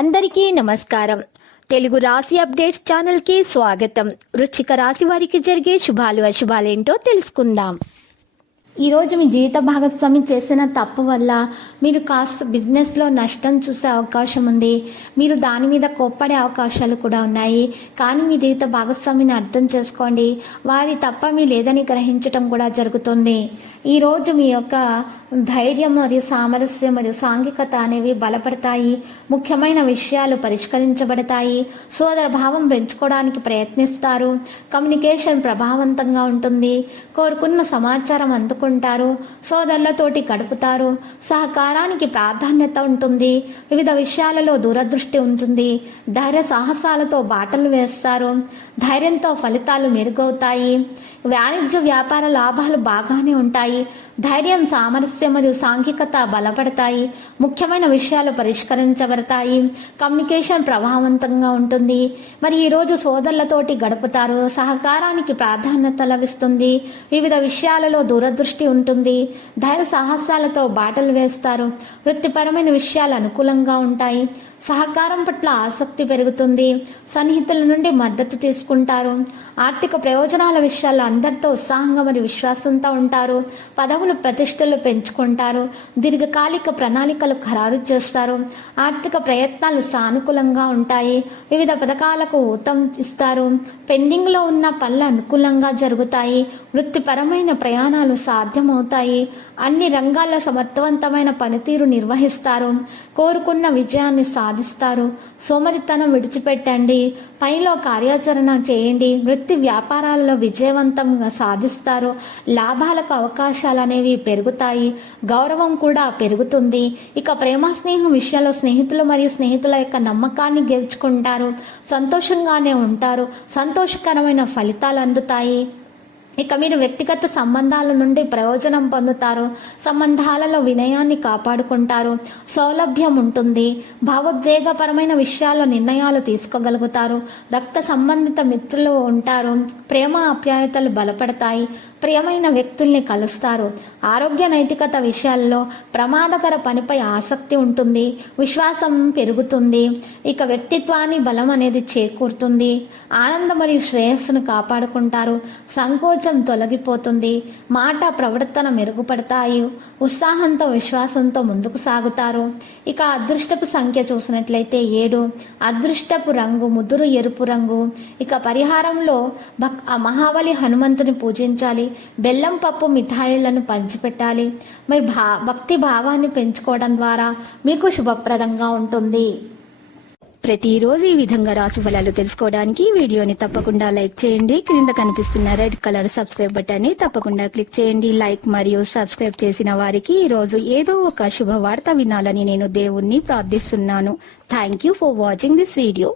అందరికీ నమస్కారం. తెలుగు రాశి అప్డేట్స్ ఛానల్ కి స్వాగతం. వృశ్చిక రాశి వారికి జరిగే శుభాలు అశుభాలేంటో తెలుసుకుందాం. ఈరోజు మీ జీవిత భాగస్వామి చేసిన తప్పు వల్ల మీరు కాస్త బిజినెస్లో నష్టం చూసే అవకాశం ఉంది. మీరు దాని మీద కోప్పడే అవకాశాలు కూడా ఉన్నాయి. కానీ మీ జీవిత భాగస్వామిని అర్థం చేసుకోండి. వారి తప్ప మీ లేదని గ్రహించటం కూడా జరుగుతుంది. ఈరోజు మీ యొక్క ధైర్యం మరియు సామరస్యం మరియు సాంఘికత అనేవి బలపడతాయి. ముఖ్యమైన విషయాలు పరిష్కరించబడతాయి. సోదర భావం పెంచుకోవడానికి ప్రయత్నిస్తారు. కమ్యూనికేషన్ ప్రభావవంతంగా ఉంటుంది. కోరుకున్న సమాచారం అందుకుంటారు. సోదరులతోటి గడుపుతారు. సహకారానికి ప్రాధాన్యత ఉంటుంది. వివిధ విషయాలలో దూరదృష్టి ఉంటుంది. ధైర్య సాహసాలతో బాటలు వేస్తారు. ధైర్యంతో ఫలితాలు మెరుగవుతాయి. వాణిజ్య వ్యాపార లాభాలు బాగానే ఉంటాయి. ధైర్యం, సామరస్యం మరియు సాంఘికత బలపడతాయి. ముఖ్యమైన విషయాలు పరిష్కరించబడతాయి. కమ్యూనికేషన్ ప్రభావవంతంగా ఉంటుంది. మరి ఈరోజు సోదరులతోటి గడుపుతారు. సహకారానికి ప్రాధాన్యత లభిస్తుంది. వివిధ విషయాలలో దూరదృష్టి ఉంటుంది. ధైర్య సాహసాలతో బాటలు వేస్తారు. వృత్తిపరమైన విషయాలు అనుకూలంగా ఉంటాయి. సహకారం పట్ల ఆసక్తి పెరుగుతుంది. సన్నిహితుల నుండి మద్దతు తీసుకుంటారు. ఆర్థిక ప్రయోజనాల విషయాల్లో అందరితో ఉత్సాహంగా మరియు విశ్వాసంతో ఉంటారు. పదవులు ప్రతిష్టలు పెంచుకుంటారు. దీర్ఘకాలిక ప్రణాళికలు ఖరారు చేస్తారు. ఆర్థిక ప్రయత్నాలు సానుకూలంగా ఉంటాయి. వివిధ పథకాలకు ఊతం ఇస్తారు. పెండింగ్లో ఉన్న పనులు అనుకూలంగా జరుగుతాయి. వృత్తిపరమైన ప్రయాణాలు సాధ్యమవుతాయి. అన్ని రంగాల్లో సమర్థవంతమైన పనితీరు నిర్వహిస్తారు. కోరుకున్న విజయాన్ని సాధిస్తారు. సోమరితనం విడిచిపెట్టండి. పనిలో కార్యాచరణ చేయండి. వృత్తి వ్యాపారాలలో విజయవంతంగా సాధిస్తారు. లాభాలకు అవకాశాలు అనేవి పెరుగుతాయి. గౌరవం కూడా పెరుగుతుంది. ఇక ప్రేమ స్నేహం విషయంలో స్నేహితులు మరియు స్నేహితుల యొక్క నమ్మకాన్ని గెలుచుకుంటారు. సంతోషంగానే ఉంటారు. సంతోషకరమైన ఫలితాలు అందుతాయి. ఇక మీరు వ్యక్తిగత సంబంధాల నుండి ప్రయోజనం పొందుతారు. సంబంధాలలో వినయాన్ని కాపాడుకుంటారు. సౌలభ్యం ఉంటుంది. భావోద్వేగపరమైన విషయాల్లో నిర్ణయాలు తీసుకోగలుగుతారు. రక్త సంబంధిత మిత్రులు ఉంటారు. ప్రేమ ఆప్యాయతలు బలపడతాయి. ప్రియమైన వ్యక్తుల్ని కలుస్తారు. ఆరోగ్య నైతికత విషయాల్లో ప్రమాదకర పనిపై ఆసక్తి ఉంటుంది. విశ్వాసం పెరుగుతుంది. ఇక వ్యక్తిత్వాన్ని బలం అనేది చేకూరుతుంది. ఆనందం మరియు శ్రేయస్సును కాపాడుకుంటారు. సంకోచం తొలగిపోతుంది. మాట ప్రవర్తన మెరుగుపడతాయి. ఉత్సాహంతో విశ్వాసంతో ముందుకు సాగుతారు. ఇక అదృష్టపు సంఖ్య చూసినట్లయితే 7. అదృష్టపు రంగు ముదురు ఎరుపు రంగు. ఇక పరిహారంలో మహాబలి హనుమంతుని పూజించాలి. బెల్లం పప్పు మిఠాయిలను పంచిపెట్టాలి. మరి భక్తి భావాన్ని పెంచుకోవడం ద్వారా మీకు శుభప్రదంగా ఉంటుంది. ప్రతిరోజు ఈ విధంగా రాశి ఫలాలు తెలుసుకోవడానికి వీడియోని తప్పకుండా లైక్ చేయండి. క్రింద కనిపిస్తున్న రెడ్ కలర్ సబ్స్క్రైబ్ బటన్ ని తప్పకుండా క్లిక్ చేయండి. లైక్ మరియు సబ్స్క్రైబ్ చేసిన వారికి ఈ రోజు ఏదో ఒక శుభవార్త వినాలని నేను దేవుణ్ణి ప్రార్థిస్తున్నాను. Thank you for watching this video.